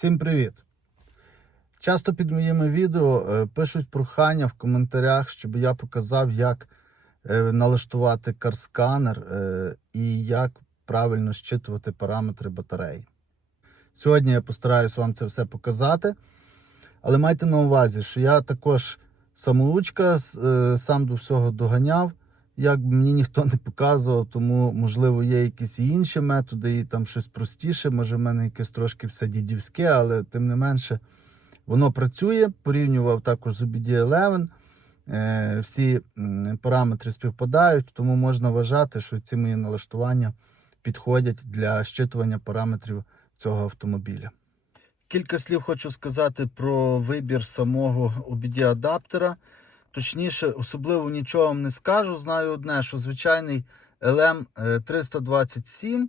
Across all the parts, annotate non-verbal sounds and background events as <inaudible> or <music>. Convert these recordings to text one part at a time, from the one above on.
Всім привіт! Часто під моїми відео е, пишуть прохання в коментарях, щоб я показав, як е, налаштувати карсканер е, і як правильно щитувати параметри батареї. Сьогодні я постараюсь вам це все показати, але майте на увазі, що я також самоучка, сам до всього доганяв. Як би мені ніхто не показував, тому можливо є якісь інші методи, і там щось простіше. Може, в мене якесь трошки все дідівське, але тим не менше воно працює. Порівнював також з OBD11. Е, всі параметри співпадають, тому можна вважати, що ці мої налаштування підходять для щитування параметрів цього автомобіля. Кілька слів хочу сказати про вибір самого OBD-адаптера. Точніше, особливо нічого вам не скажу. Знаю одне, що звичайний LM327,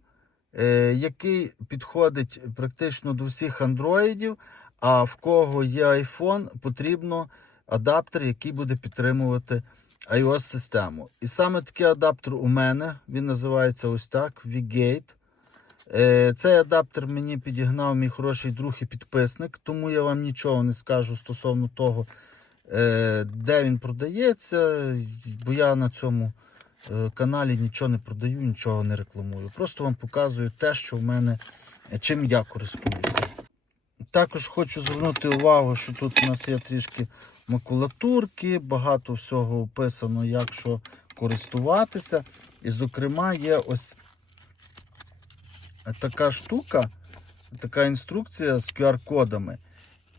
е, який підходить практично до всіх андроїдів, а в кого є iPhone, потрібно адаптер, який буде підтримувати iOS-систему. І саме такий адаптер у мене, він називається ось так: V-Gate. Е, Цей адаптер мені підігнав мій хороший друг і підписник, тому я вам нічого не скажу стосовно того, е, де він продається, бо я на цьому е, каналі нічого не продаю, нічого не рекламую. Просто вам показую те, що в мене, е, чим я користуюся. Також хочу звернути увагу, що тут у нас є трішки макулатурки, багато всього описано, як що користуватися. І, зокрема, є ось така штука, така інструкція з QR-кодами.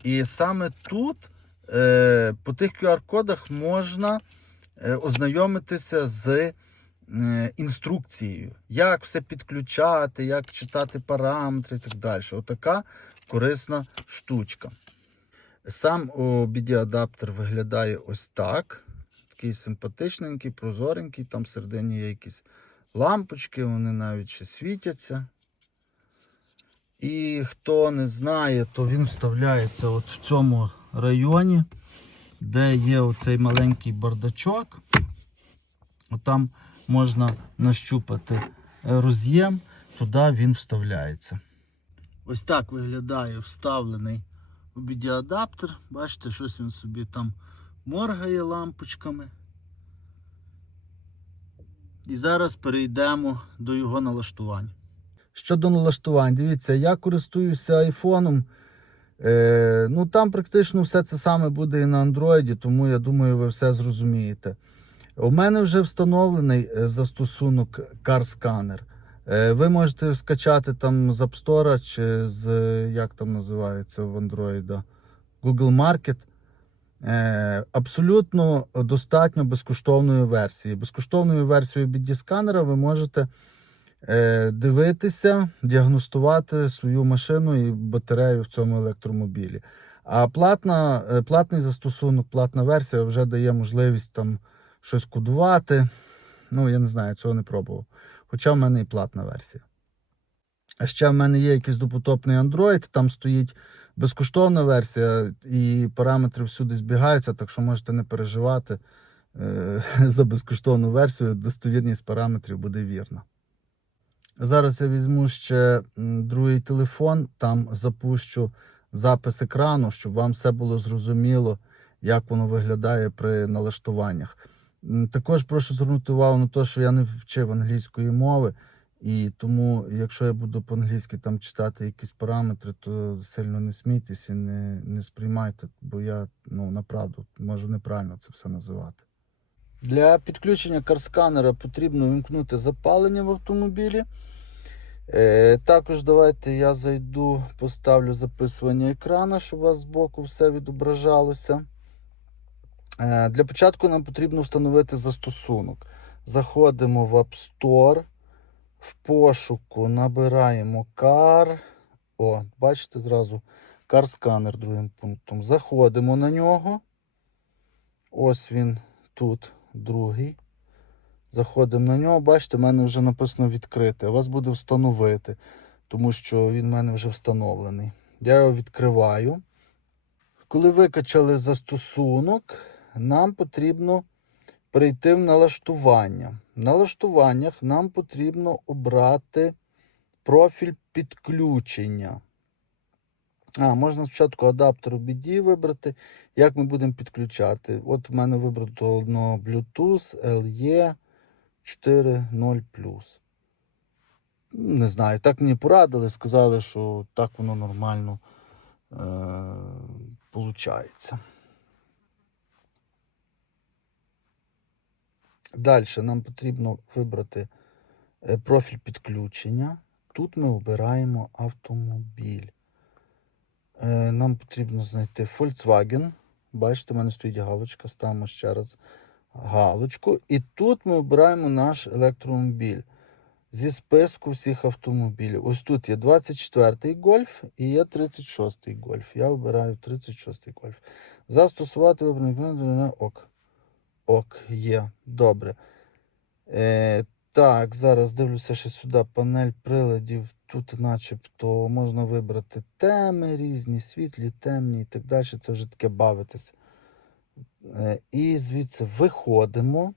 І саме тут е, по тих QR-кодах можна е, ознайомитися з е, інструкцією, як все підключати, як читати параметри і так далі. Отака корисна штучка. Сам OBD-адаптер виглядає ось так. Такий симпатичненький, прозоренький. Там всередині є якісь лампочки, вони навіть ще світяться. І хто не знає, то він вставляється от в цьому районі, де є оцей маленький бардачок. Там можна нащупати роз'єм, туди він вставляється. Ось так виглядає вставлений обіді-адаптер. Бачите, щось він собі там моргає лампочками. І зараз перейдемо до його налаштування. Щодо налаштувань, дивіться, я користуюся айфоном. Е, ну Там практично все це саме буде і на андроїді, тому я думаю, ви все зрозумієте. У мене вже встановлений е, застосунок CarScanner. Е, Ви можете скачати там з App Store чи з як там називається в Android, Google Market. Е, Абсолютно достатньо безкоштовної версії. Безкоштовною версією BD-сканера ви можете дивитися, діагностувати свою машину і батарею в цьому електромобілі. А платна, е, платний застосунок, платна версія вже дає можливість там щось кодувати. Ну, я не знаю, цього не пробував. Хоча в мене і платна версія. А ще в мене є якийсь допотопний Android, там стоїть безкоштовна версія, і параметри всюди збігаються, так що можете не переживати е, <laughs> за безкоштовну версію, достовірність параметрів буде вірна. Зараз я візьму ще другий телефон, там запущу запис екрану, щоб вам все було зрозуміло, як воно виглядає при налаштуваннях. Також прошу звернути увагу на те, що я не вчив англійської мови, і тому, якщо я буду по-англійськи там читати якісь параметри, то сильно не смійтесь і не, не сприймайте, бо я ну, направду можу неправильно це все називати. Для підключення карсканера потрібно вимкнути запалення в автомобілі. Е, також давайте я зайду, поставлю записування екрана, щоб у вас збоку все відображалося. Е, для початку нам потрібно встановити застосунок. Заходимо в App Store, в пошуку набираємо CAR. О, бачите зразу CAR сканер другим пунктом. Заходимо на нього. Ось він тут, другий. Заходимо на нього, бачите, в мене вже написано відкрити. А вас буде встановити, тому що він в мене вже встановлений. Я його відкриваю. Коли викачали застосунок, нам потрібно перейти в налаштування. В налаштуваннях нам потрібно обрати профіль підключення. А, можна спочатку адаптер у BD вибрати, як ми будемо підключати. От в мене вибрано Bluetooth LE 4.0. Не знаю, так мені порадили, сказали, що так воно нормально е- получається. Далі нам потрібно вибрати е, профіль підключення. Тут ми обираємо автомобіль. Е, Нам потрібно знайти Volkswagen. Бачите, в мене стоїть галочка. Ставимо ще раз галочку. І тут ми обираємо наш електромобіль зі списку всіх автомобілів. Ось тут є 24-й гольф і є 36-й гольф. Я вибираю 36-й гольф. Застосувати вибраний ок. Ок, є. Добре. Так, зараз дивлюся ще сюди панель приладів. Тут начебто можна вибрати теми різні, світлі, темні і так далі. Це вже таке бавитися. Е, і звідси виходимо.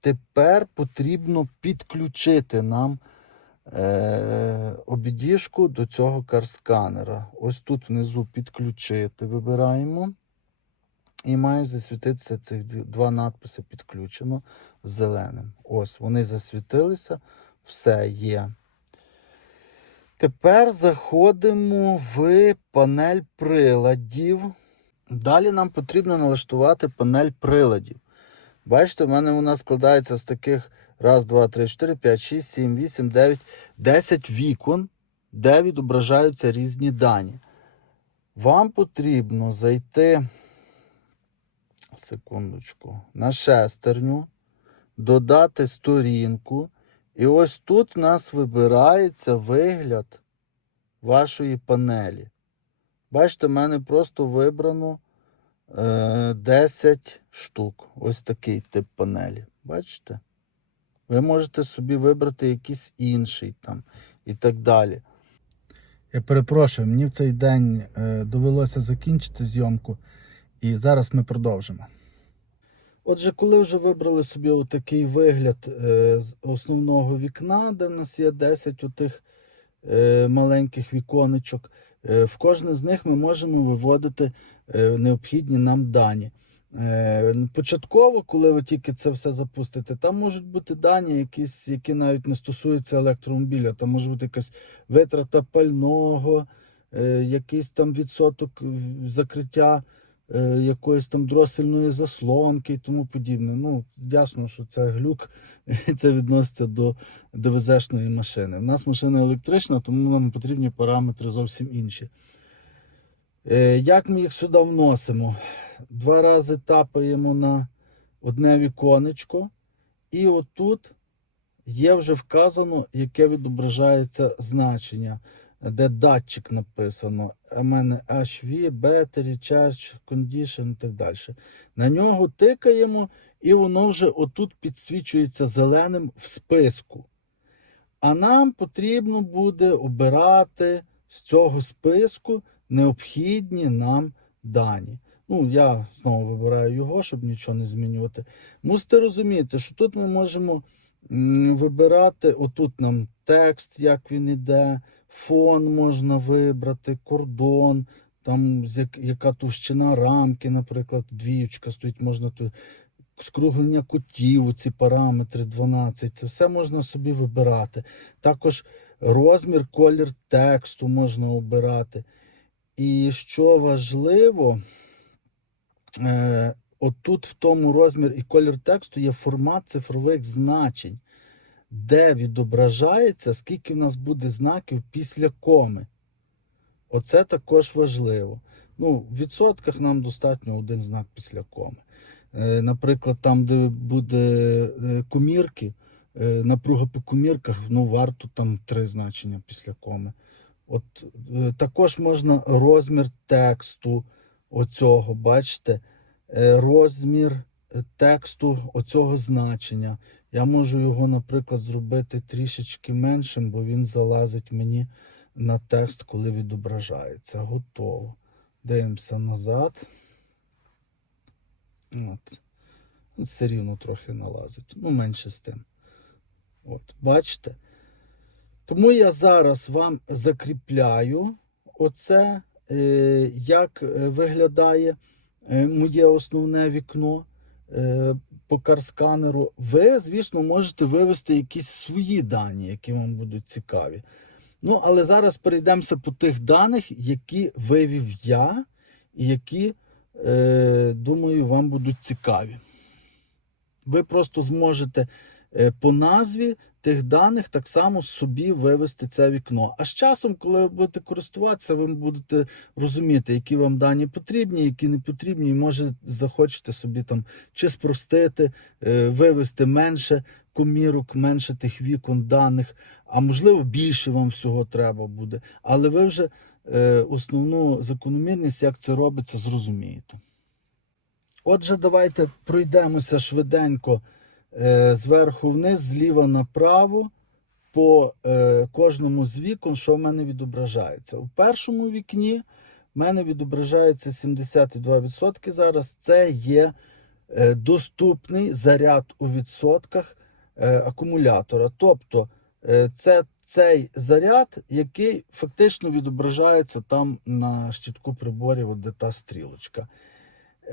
Тепер потрібно підключити нам е, обідіжку до цього карсканера. Ось тут внизу підключити вибираємо. І має засвітитися цих два надписи підключено зеленим. Ось вони засвітилися, все є. Тепер заходимо в панель приладів. Далі нам потрібно налаштувати панель приладів. Бачите, в мене вона складається з таких раз, два, три, чотири, п'ять, шість, сім, вісім, дев'ять, десять вікон, де відображаються різні дані. Вам потрібно зайти секундочку, на шестерню, додати сторінку. І ось тут у нас вибирається вигляд вашої панелі. Бачите, в мене просто вибрано е, 10 штук. Ось такий тип панелі. Бачите? Ви можете собі вибрати якийсь інший там і так далі. Я перепрошую, мені в цей день е, довелося закінчити зйомку, і зараз ми продовжимо. Отже, коли вже вибрали собі отакий вигляд е, з основного вікна, де в нас є 10 отих е, маленьких віконечок, е, в кожне з них ми можемо виводити необхідні нам дані. Початково, коли ви тільки це все запустите, там можуть бути дані, якісь, які навіть не стосуються електромобіля. Там може бути якась витрата пального, якийсь там відсоток закриття якоїсь там дросельної заслонки і тому подібне. Ну, ясно, що це глюк, <laughs> це відноситься до ДВЗ-шної машини. У нас машина електрична, тому нам потрібні параметри зовсім інші. Е, Як ми їх сюди вносимо? Два рази тапаємо на одне віконечко, і отут є вже вказано, яке відображається значення, де датчик написано. У HV, Battery, Charge, Condition і так далі. На нього тикаємо, і воно вже отут підсвічується зеленим в списку. А нам потрібно буде обирати з цього списку необхідні нам дані. Ну, я знову вибираю його, щоб нічого не змінювати. Мусите розуміти, що тут ми можемо вибирати, отут нам текст, як він іде, фон можна вибрати, кордон, там яка товщина рамки, наприклад, двіючка стоїть, можна тут скруглення кутів, ці параметри 12, це все можна собі вибирати. Також розмір, колір тексту можна обирати. І що важливо, е, отут в тому розмір і колір тексту є формат цифрових значень, де відображається, скільки в нас буде знаків після коми. Оце також важливо. Ну, в відсотках нам достатньо один знак після коми. Е, Наприклад, там, де буде е, комірки, е, напруга по комірках, ну, варто там три значення після коми. От також можна розмір тексту оцього, бачите, розмір тексту оцього значення. Я можу його, наприклад, зробити трішечки меншим, бо він залазить мені на текст, коли відображається. Готово. Дивимося назад. От. Все рівно трохи налазить. Ну, менше з тим. От, бачите? Тому я зараз вам закріпляю оце, е, як е, виглядає е, моє основне вікно по карсканеру, ви, звісно, можете вивести якісь свої дані, які вам будуть цікаві. Ну, але зараз перейдемося по тих даних, які вивів я, і які, е, думаю, вам будуть цікаві. Ви просто зможете е, по назві тих даних так само собі вивести це вікно. А з часом, коли ви будете користуватися, ви будете розуміти, які вам дані потрібні, які не потрібні, і може захочете собі там чи спростити, е, вивести менше комірок, менше тих вікон даних, а можливо більше вам всього треба буде. Але ви вже е, основну закономірність, як це робиться, зрозумієте. Отже, давайте пройдемося швиденько зверху вниз, зліва направо, по е, кожному з вікон, що в мене відображається. У першому вікні в мене відображається 72% зараз. Це є е, доступний заряд у відсотках е, акумулятора. Тобто е, це цей заряд, який фактично відображається там на щитку приборів, де та стрілочка.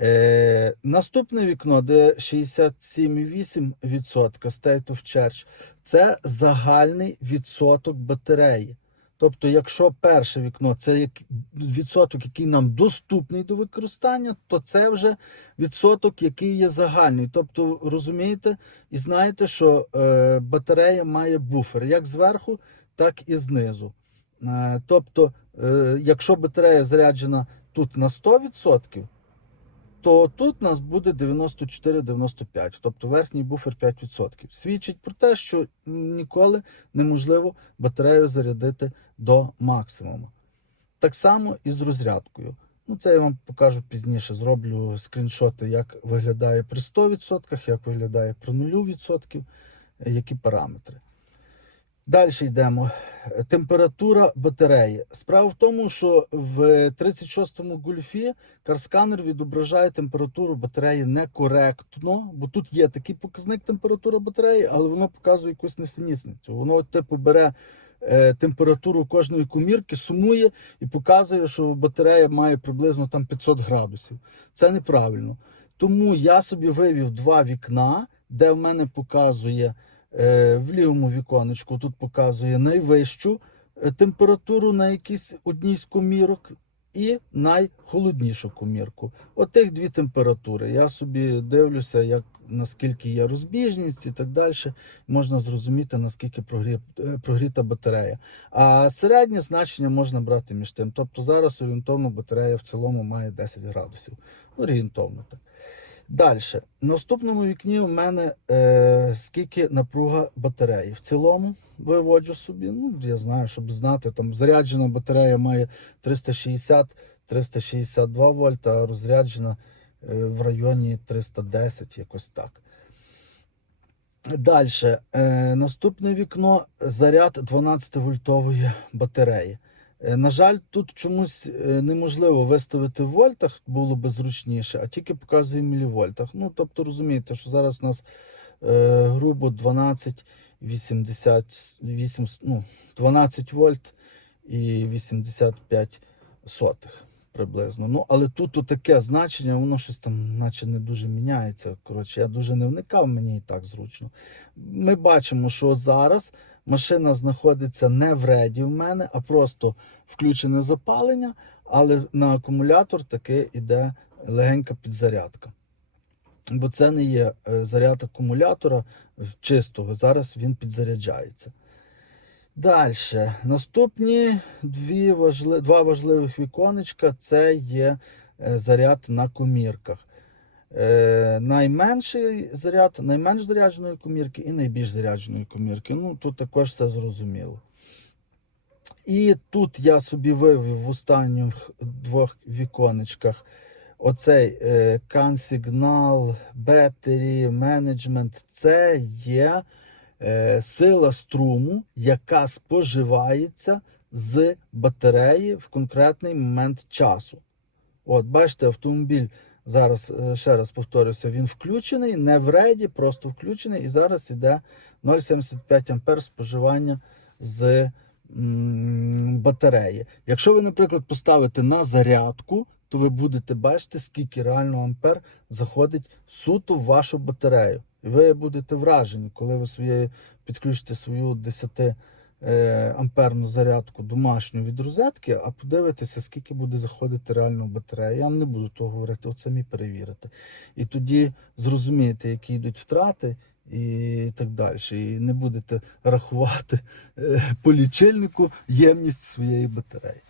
Е, наступне вікно, де 67,8% State of Charge, це загальний відсоток батареї. Тобто, якщо перше вікно це як відсоток, який нам доступний до використання, то це вже відсоток, який є загальний. Тобто, розумієте і знаєте, що е, батарея має буфер як зверху, так і знизу. Е, тобто, е, якщо батарея заряджена тут на 100%, то тут нас буде 94-95, тобто верхній буфер 5%. Свідчить про те, що ніколи неможливо батарею зарядити до максимуму. Так само і з розрядкою. Ну, це я вам покажу пізніше. Зроблю скріншоти, як виглядає при 100%, як виглядає при 0%, які параметри. Далі йдемо. Температура батареї. Справа в тому, що в 36-му гульфі карсканер відображає температуру батареї некоректно, бо тут є такий показник температури батареї, але воно показує якусь несенітницю. Воно, типу, бере е, температуру кожної комірки, сумує і показує, що батарея має приблизно там 500 градусів. Це неправильно. Тому я собі вивів два вікна, де в мене показує. Е, в лівому віконечку тут показує найвищу е, температуру на якійсь одній з комірок і найхолоднішу комірку. Отих дві температури. Я собі дивлюся, як, наскільки є розбіжність і так далі. Можна зрозуміти, наскільки е, прогріта батарея. А середнє значення можна брати між тим. Тобто зараз орієнтовно батарея в цілому має 10 градусів. Орієнтовно так. Далі, в наступному вікні у мене е, скільки напруга батареї. В цілому виводжу собі. Ну, я знаю, щоб знати, там заряджена батарея має 360-362 вольта, а розряджена е, в районі 310, якось так. Далі, е, наступне вікно заряд 12-вольтової батареї. Е, На жаль, тут чомусь е, неможливо виставити в вольтах, було би зручніше, а тільки показує в мілівольтах. Ну, тобто, розумієте, що зараз у нас е, грубо 12, 88, ну, 12 вольт і 85 сотих приблизно. Ну, але тут таке значення, воно щось там, наче не дуже міняється. Коротше, я дуже не вникав, мені і так зручно. Ми бачимо, що зараз машина знаходиться не в реді в мене, а просто включене запалення, але на акумулятор таки йде легенька підзарядка. Бо це не є е, заряд акумулятора чистого. Зараз він підзаряджається. Далі. Наступні дві важли... два важливих віконечка це є е, заряд на комірках. Е, найменший заряд, найменш зарядженої комірки і найбільш зарядженої комірки. Ну, тут також все зрозуміло. І тут я собі вивів в останніх двох віконечках оцей CAN-сигнал, Battery Management. Це є е, сила струму, яка споживається з батареї в конкретний момент часу. От, бачите, автомобіль зараз, е, ще раз повторюся, він включений, не в реді, просто включений. І зараз іде 0,75 ампер споживання з батареї. Якщо ви, наприклад, поставите на зарядку, то ви будете бачити, скільки реально ампер заходить суто в вашу батарею. І ви будете вражені, коли ви своєю підключите свою 10 е, амперну зарядку домашню від розетки, а подивитеся, скільки буде заходити реально в батарею. Я не буду того говорити, от самі перевірите. І тоді зрозумієте, які йдуть втрати і так далі. І не будете рахувати е, по лічильнику ємність своєї батареї.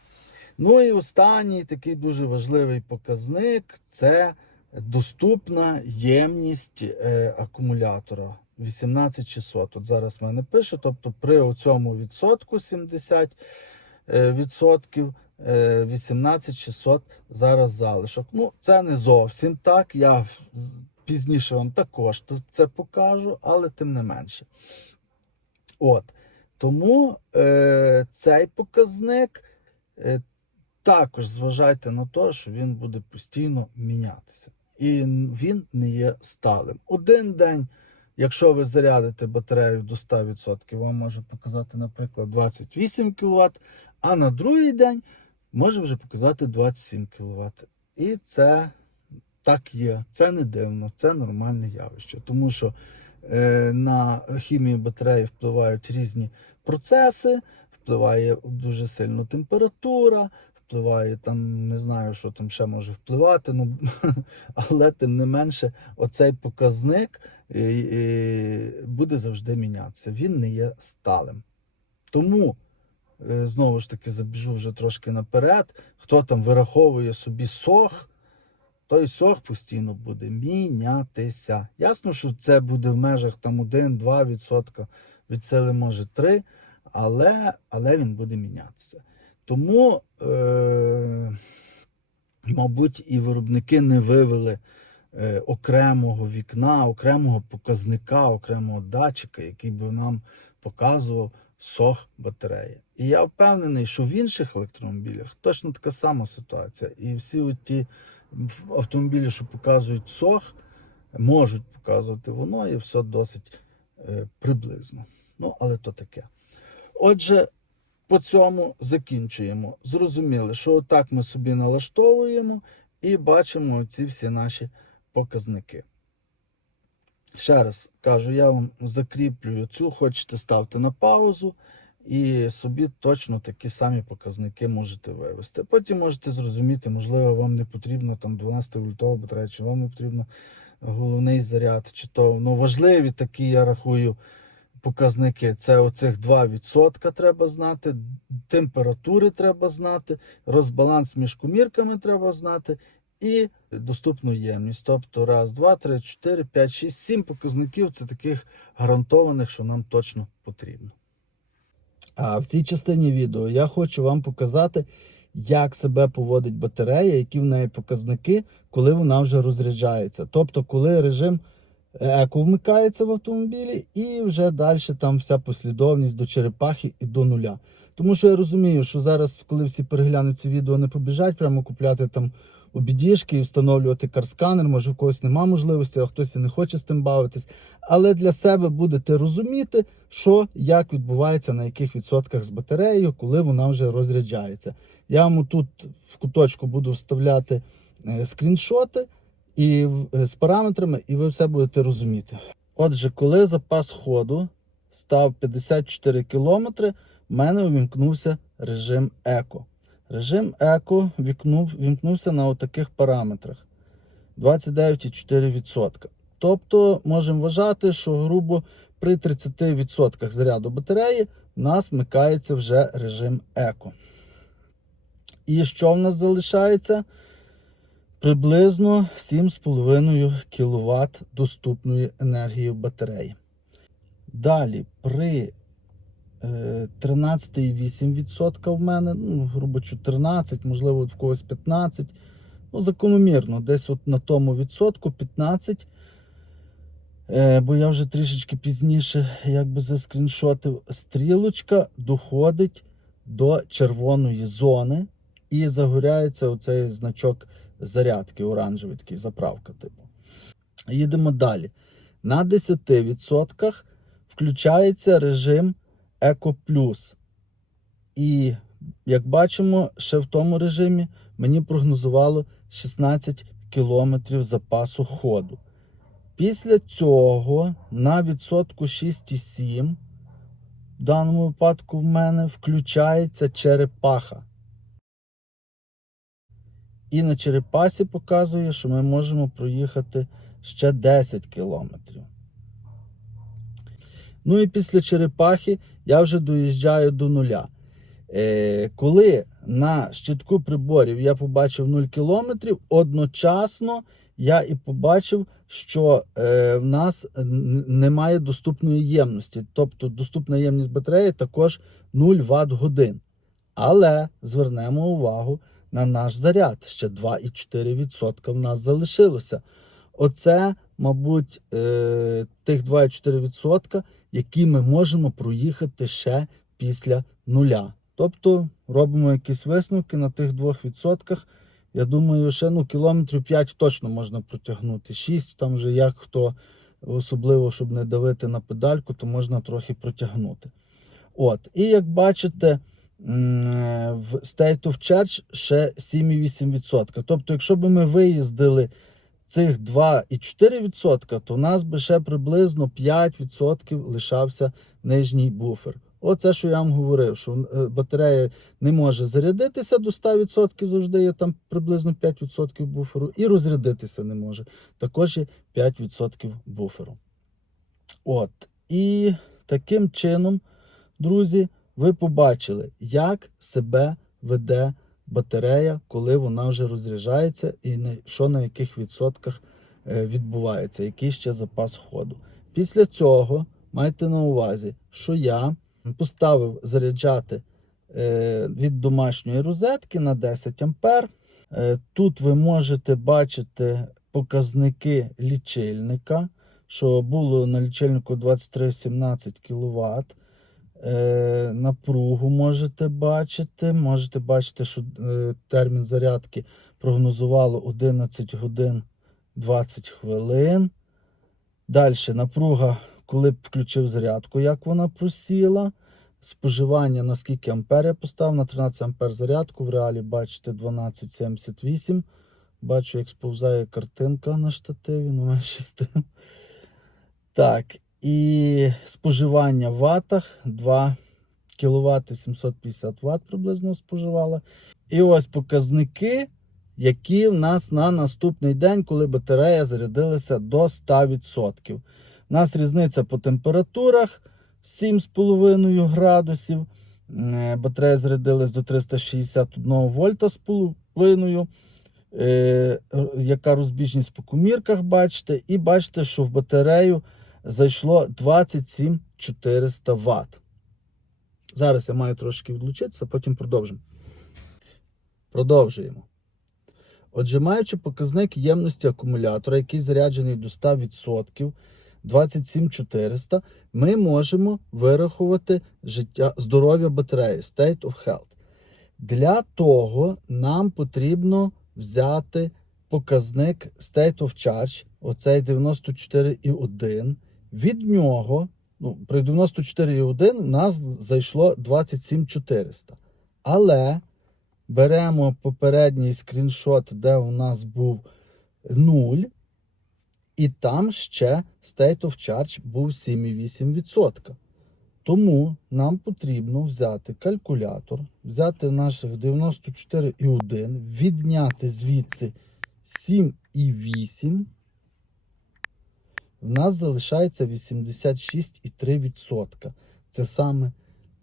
Ну і останній такий дуже важливий показник це доступна ємність е, акумулятора 18600. От зараз в мене пише, тобто при цьому відсотку 70 е, відсотків. е, 18600 зараз залишок. Ну, це не зовсім так. Я пізніше вам також це покажу, але тим не менше. От. Тому е, цей показник е, також зважайте на те, що він буде постійно мінятися. І він не є сталим. Один день, якщо ви зарядите батарею до 100%, вам може показати, наприклад, 28 кВт, а на другий день може вже показати 27 кВт. І це так є. Це не дивно, це нормальне явище. Тому що е, на хімію батареї впливають різні процеси, впливає дуже сильно температура, впливає там, не знаю, що там ще може впливати, ну, <laughs> але тим не менше, оцей показник буде завжди мінятися. Він не є сталим. Тому, е, знову ж таки, забіжу вже трошки наперед, хто там вираховує собі сох, той сох постійно буде мінятися. Ясно, що це буде в межах там 1-2% від сили, може 3%, але, але він буде мінятися. Тому, е, мабуть, і виробники не вивели е, окремого вікна, окремого показника, окремого датчика, який би нам показував сох батареї. І я впевнений, що в інших електромобілях точно така сама ситуація. І всі ті автомобілі, що показують сох, можуть показувати воно, і все досить е, приблизно. Ну, але то таке. Отже, по цьому закінчуємо. Зрозуміли, що отак ми собі налаштовуємо і бачимо ці всі наші показники. Ще раз кажу, я вам закріплюю цю, хочете ставте на паузу, і собі точно такі самі показники можете вивести. Потім можете зрозуміти, можливо, вам не потрібно там 12 вольтова батарея, чи вам не потрібно головний заряд, чи то ну, важливі такі, я рахую, показники. Це оцих 2% треба знати, температури треба знати, розбаланс між комірками треба знати. І доступну ємність. Тобто раз, два, три, чотири, п'ять, шість, сім показників це таких гарантованих, що нам точно потрібно. А в цій частині відео я хочу вам показати, як себе поводить батарея, які в неї показники, коли вона вже розряджається. Тобто, коли режим еко вмикається в автомобілі, і вже далі там вся послідовність до черепахи і до нуля. Тому що я розумію, що зараз, коли всі переглянуть ці відео, не побіжать прямо купляти там обідішки і встановлювати карсканер. Може, в когось нема можливості, а хтось і не хоче з тим бавитись. Але для себе будете розуміти, що як відбувається на яких відсотках з батареєю, коли вона вже розряджається. Я вам тут в куточку буду вставляти е, скріншоти і е, з параметрами, і ви все будете розуміти. Отже, коли запас ходу став 54 км, в мене увімкнувся режим еко. Режим еко вімкнувся на отаких параметрах 29,4%. Тобто можемо вважати, що грубо при 30% заряду батареї в нас вмикається вже режим еко. І що в нас залишається? Приблизно 7,5 кВт доступної енергії в батареї. Далі при 13,8% в мене, ну, грубо 14, можливо, в когось 15. Ну, закономірно, десь от на тому відсотку 15. Е, бо я вже трішечки пізніше якби заскріншотив, стрілочка доходить до червоної зони і загоряється оцей значок зарядки, оранжевий такий заправка, типу. Їдемо далі. На 10% включається режим Еко Плюс. І як бачимо, ще в тому режимі мені прогнозувало 16 кілометрів запасу ходу. Після цього на відсотку 6,7 в даному випадку в мене включається черепаха. І на черепасі показує, що ми можемо проїхати ще 10 кілометрів. Ну і після черепахи я вже доїжджаю до нуля. Е, коли на щитку приборів я побачив 0 кілометрів, одночасно я і побачив, що е, в нас немає доступної ємності. Тобто доступна ємність батареї також 0 Вт годин. Але звернемо увагу на наш заряд. Ще 2,4% в нас залишилося. Оце, мабуть, е, тих 2,4%, які ми можемо проїхати ще після нуля. Тобто робимо якісь висновки на тих 2%. Я думаю, ще ну, кілометрів 5 точно можна протягнути. 6 там вже як хто, особливо, щоб не давити на педальку, то можна трохи протягнути. От. І як бачите, в State of Charge ще 7,8%. Тобто, якщо б ми виїздили цих 2,4%, то у нас би ще приблизно 5% лишався нижній буфер. Оце, що я вам говорив, що е, батарея не може зарядитися до 100%, завжди є там приблизно 5% буферу, і розрядитися не може. Також є 5% буферу. От. І таким чином, друзі, ви побачили, як себе веде батарея, коли вона вже розряджається, і що на яких відсотках е, відбувається, який ще запас ходу. Після цього майте на увазі, що я поставив заряджати е, від домашньої розетки на 10 ампер. Е, Тут ви можете бачити показники лічильника, що було на лічильнику 23,17 кВт. Е, Напругу можете бачити. Можете бачити, що е, термін зарядки прогнозувало 11 годин 20 хвилин. Далі напруга, коли б включив зарядку, як вона просіла. Споживання на скільки ампер я поставив на 13 ампер зарядку. В реалі бачите 12,78. Бачу, як сповзає картинка на штативі, ну менше з тим. Так, і споживання в ватах 2 кВт 750 Вт приблизно споживала. І ось показники, які в нас на наступний день, коли батарея зарядилася до 100%. У нас різниця по температурах 7,5 градусів. Е, Батарея зарядилась до 361 вольта з половиною. Е, яка розбіжність по комірках, бачите, і бачите, що в батарею зайшло 27 400 Вт. Зараз я маю трошки відлучитися, потім продовжимо. Продовжуємо. Отже, маючи показник ємності акумулятора, який заряджений до 100%, 27400, ми можемо вирахувати життя, здоров'я батареї, state of health. Для того нам потрібно взяти показник State of Charge, оцей 94,1. Від нього, ну, при 94,1 у нас зайшло 27400. Але беремо попередній скріншот, де у нас був 0, і там ще State of Charge був 7,8%. Тому нам потрібно взяти калькулятор, взяти наших 94,1, відняти звідси 7,8. В нас залишається 86,3%. Це саме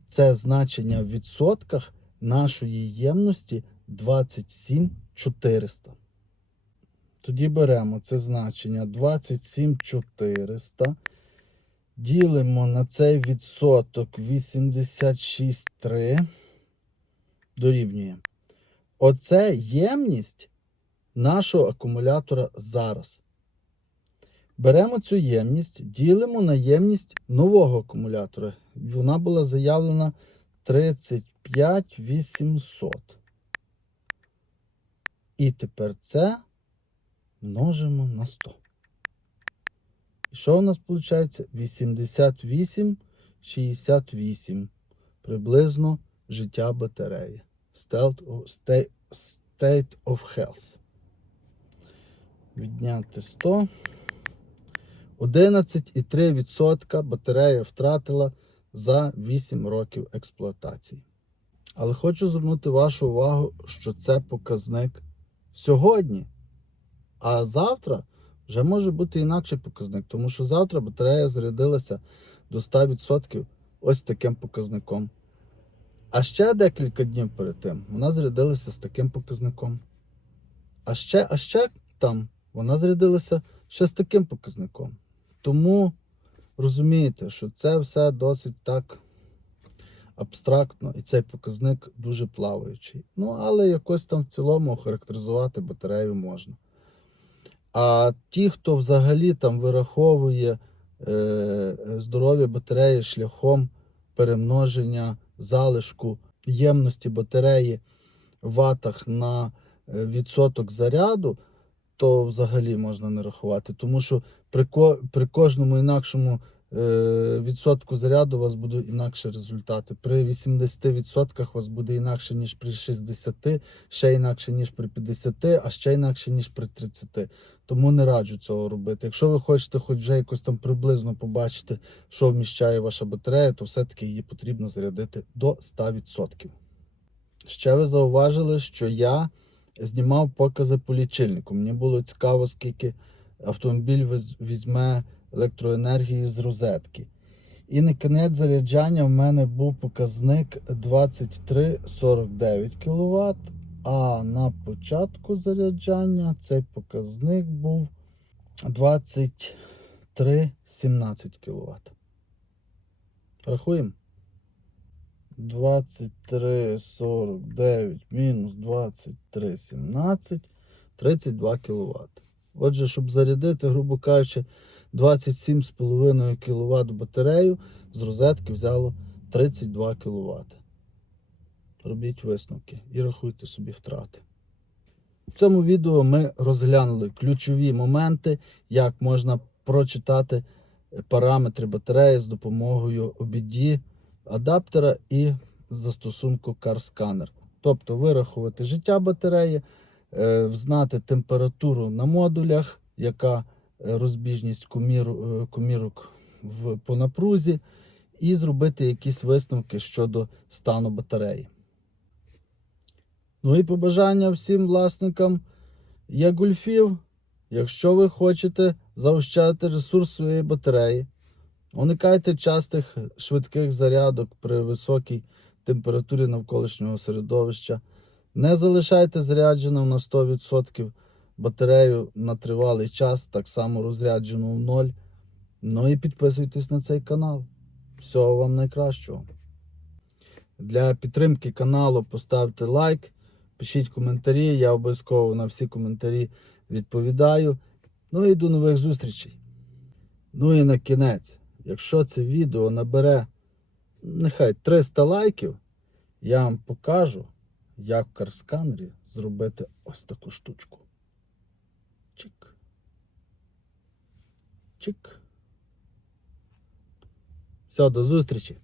це значення в відсотках нашої ємності 27400. Тоді беремо це значення 27400. Ділимо на цей відсоток 86,3. Дорівнює. Оце ємність нашого акумулятора зараз. Беремо цю ємність, ділимо на ємність нового акумулятора. Вона була заявлена 35800. І тепер це множимо на 100. І що у нас виходить? 88, 68. Приблизно життя батареї. State of health. Відняти 100. 11,3% батарея втратила за 8 років експлуатації. Але хочу звернути вашу увагу, що це показник сьогодні. А завтра вже може бути інакший показник, тому що завтра батарея зарядилася до 100% ось таким показником. А ще декілька днів перед тим вона зарядилася з таким показником. А ще, а ще там вона зарядилася ще з таким показником. Тому розумієте, що це все досить так абстрактно, і цей показник дуже плаваючий. Ну, але якось там в цілому охарактеризувати батарею можна. А ті, хто взагалі там вираховує е, здоров'я батареї шляхом перемноження залишку ємності батареї в ватах на е, відсоток заряду, то взагалі можна не рахувати. Тому що при, ко, при кожному інакшому е, відсотку заряду у вас будуть інакші результати. При 80% у вас буде інакше, ніж при 60%, ще інакше, ніж при 50%, а ще інакше, ніж при 30%. Тому не раджу цього робити. Якщо ви хочете хоч вже якось там приблизно побачити, що вміщає ваша батарея, то все-таки її потрібно зарядити до 100%. Ще ви зауважили, що я знімав покази по лічильнику. Мені було цікаво, скільки автомобіль візьме електроенергії з розетки. І на кінець заряджання в мене був показник 23,49 кВт, а на початку заряджання цей показник був 23,17 кВт. Рахуємо. 23,49 мінус 23,17 32 кВт. Отже, щоб зарядити, грубо кажучи, 27,5 кВт батарею з розетки взяло 32 кВт. Робіть висновки і рахуйте собі втрати. В цьому відео ми розглянули ключові моменти, як можна прочитати параметри батареї з допомогою OBD адаптера і застосунку CarScanner. Тобто вирахувати життя батареї, е, знати температуру на модулях, яка е, розбіжність коміру- е, комірок в, по напрузі, і зробити якісь висновки щодо стану батареї. Ну і побажання всім власникам Ягульфів, якщо ви хочете заощадити ресурс своєї батареї, уникайте частих швидких зарядок при високій температурі навколишнього середовища. Не залишайте заряджену на 100% батарею на тривалий час, так само розряджену в ноль. Ну і підписуйтесь на цей канал. Всього вам найкращого. Для підтримки каналу поставте лайк, пишіть коментарі. Я обов'язково на всі коментарі відповідаю. Ну і до нових зустрічей. Ну і на кінець, якщо це відео набере нехай 300 лайків, я вам покажу, як в карсканері зробити ось таку штучку. Чик. Чик. Все, до зустрічі.